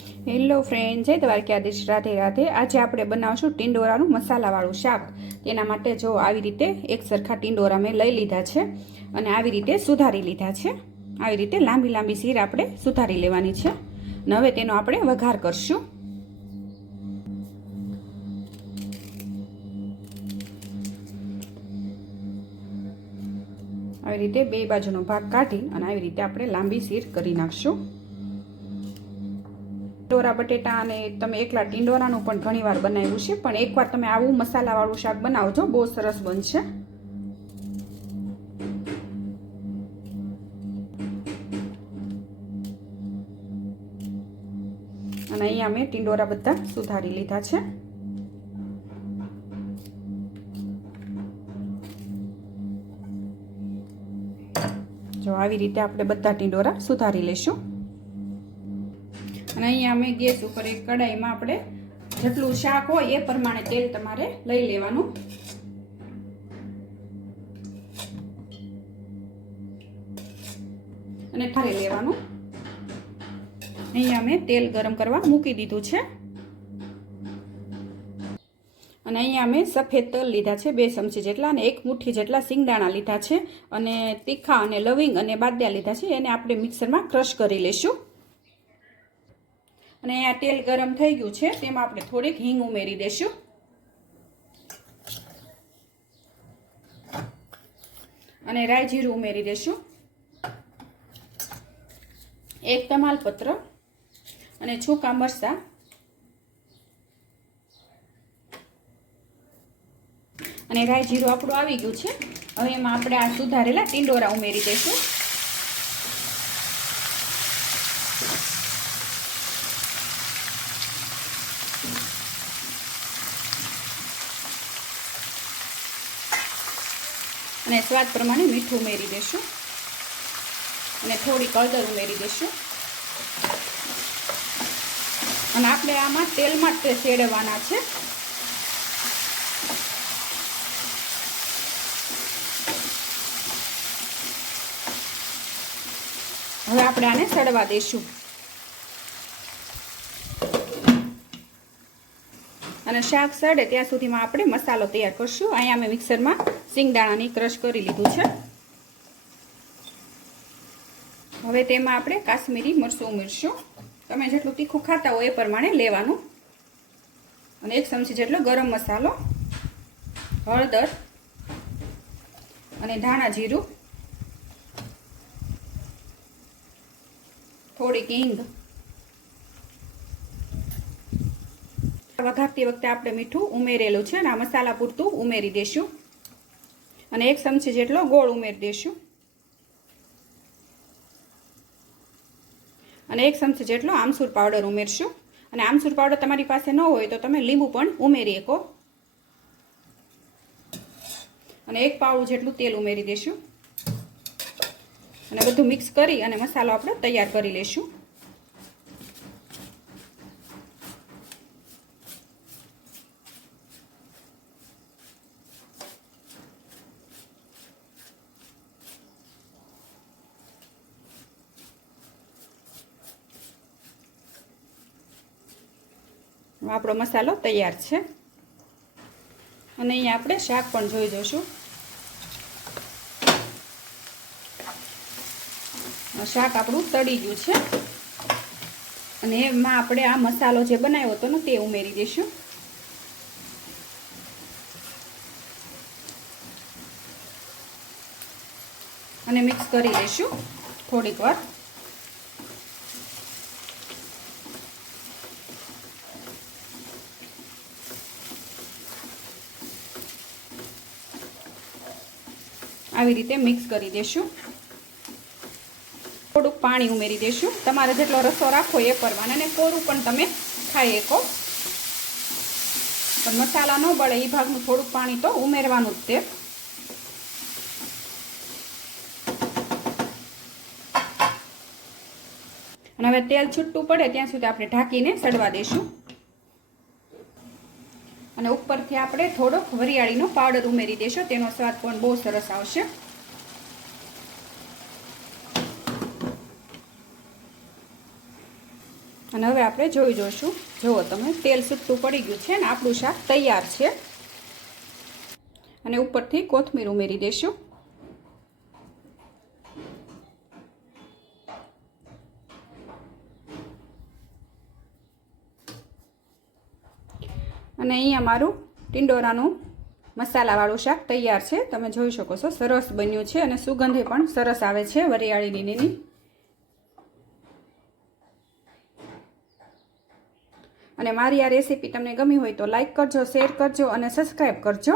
Hello friend જય દ્વારકાધીશ રાધે રાધે. આજે આપણે બનાવશું ટિંડોરાનું મસાલાવાળું શાક. તેના માટે જો આવી રીતે એક સરખા ટિંડોરા મેં લઈ લીધા છે અને આવી રીતે સુધારી લીધા છે. આવી રીતે લાંબી લાંબી સીર આપણે સુધારી લેવાની છે. અને હવે તેનો આપણે વઘાર કરશું. આવી રીતે બે બાજુનો ભાગ કાઢી અને આવી રીતે આપણે લાંબી સીર કરી નાખશું. ટીંડોરા બટેટા અને તમે એકલા ટીંડોરાનું પણ ઘણીવાર બનાવ્યું છે. પણ એકવાર તમે આવું મસાલાવાળું શાક બનાવજો, બહુ સરસ બનશે. અને અહીંયા મેં ટીંડોરા બધા સુધારી લીધા છે. જો આવી રીતે આપણે બધા ટીંડોરા સુધારી લઈશું અને અહીંયા અમે ગેસ ઉપર એક કડાઈમાં આપણે જેટલું શાક હોય એ પ્રમાણે તેલ તમારે લઈ લેવાનું. અને ઠારી લેવાનું. અહીંયા મેં તેલ ગરમ કરવા મૂકી દીધું છે. અને અહીંયા મેં સફેદ તલ લીધા છે, બે ચમચી જેટલા અને એક મુઠ્ઠી જેટલા સિંગદાણા લીધા છે. અને તીખા અને લવિંગ અને બાદિયા લીધા છે, એને આપણે મિક્સરમાં ક્રશ કરી લઈશું. અને આ તેલ ગરમ થઈ ગયું છે, તેમાં આપણે થોડીક હિંગ ઉમેરી દઈશું. અને રાઈ જીરું ઉમેરી દઈશું. એક તમાલપત્ર અને છૂકા મરચાં. અને રાઈ જીરું આપણું આવી ગયું છે. હવે એમાં આપણે આ સુધારેલા ટીંડોરા ઉમેરી દઈશું. અને સ્વાદ પ્રમાણે મીઠું ઉમેરી દઈશું અને થોડી કળદર ઉમેરી દઈશું અને આપણે આમાં તેલમાં તે શેડવાના છે. હવે આપણે આને સડવા દઈશું અને શાક સડે ત્યાં સુધીમાં આપણે મસાલો તૈયાર કરશું. અહીંયા અમે મિક્સરમાં સિંગદાણાની ક્રશ કરી લીધું છે. હવે તેમાં આપણે કાશ્મીરી મરચું ઉમેરશું. તમે જેટલું તીખું ખાતા હોય એ પ્રમાણે લેવાનું. અને એક ચમચી જેટલો ગરમ મસાલો, હળદર અને ધાણા જીરું, થોડીક હિંગ વઘારતી વખતે આપણે મીઠું ઉમેરેલું છે અને આ મસાલા પૂરતું ઉમેરી દઈશું અને એક ચમચી જેટલો ગોળ ઉમેરી દઈશું અને એક ચમચી જેટલો આમસૂર પાવડર ઉમેરશું. અને આમસૂર પાવડર તમારી પાસે ન હોય તો તમે લીંબુ પણ ઉમેરી શકો. અને એક પાવડું જેટલું તેલ ઉમેરી દઈશું અને બધું મિક્સ કરી અને મસાલો આપણે તૈયાર કરી લઈશું આપણો મસાલો તૈયાર છે. અને અહીંયા આપણે શાક પણ જોઈ જોશું. શાક આપણું તળી ગયું છે. અને એમાં આપણે આ મસાલો જે બનાવ્યો હતો ને તે ઉમેરી દઈશું. અને મિક્સ કરી દઈશું થોડીક વાર. આવી રીતે મિક્સ કરી દઈશું થોડુંક પાણી ઉમેરી દઈશું તમારે જેટલો રસો રાખો એ કરવાનો. અને કોરું પણ તમે ખાઈ શકો. પણ મસાલા ન બળે એ ભાગનું થોડુંક પાણી તો ઉમેરવાનું જ તે અને હવે તેલ છૂટું પડે ત્યાં સુધી આપણે ઢાંકીને સડવા દઈશું અને ઉપરથી આપણે થોડોક વરિયાળીનો પાવડર ઉમેરી દેશો તેનો સ્વાદ પણ બહુ સરસ આવશે. અને હવે આપણે જોઈ જોઈશું. જુઓ તમે, તેલ છૂટું પડી ગયું છે ને આપણું શાક તૈયાર છે. અને ઉપરથી કોથમીર ઉમેરી દઈશું. અને અહીંયા મારું ટિંડોરાનું મસાલાવાળું શાક તૈયાર છે. તમે જોઈ શકો છો, સરસ બન્યું છે અને સુગંધે પણ સરસ આવે છે વરિયાળીની લીલીની અને મારી આ રેસીપી તમને ગમી હોય તો લાઇક કરજો, શેર કરજો અને સબસ્ક્રાઈબ કરજો.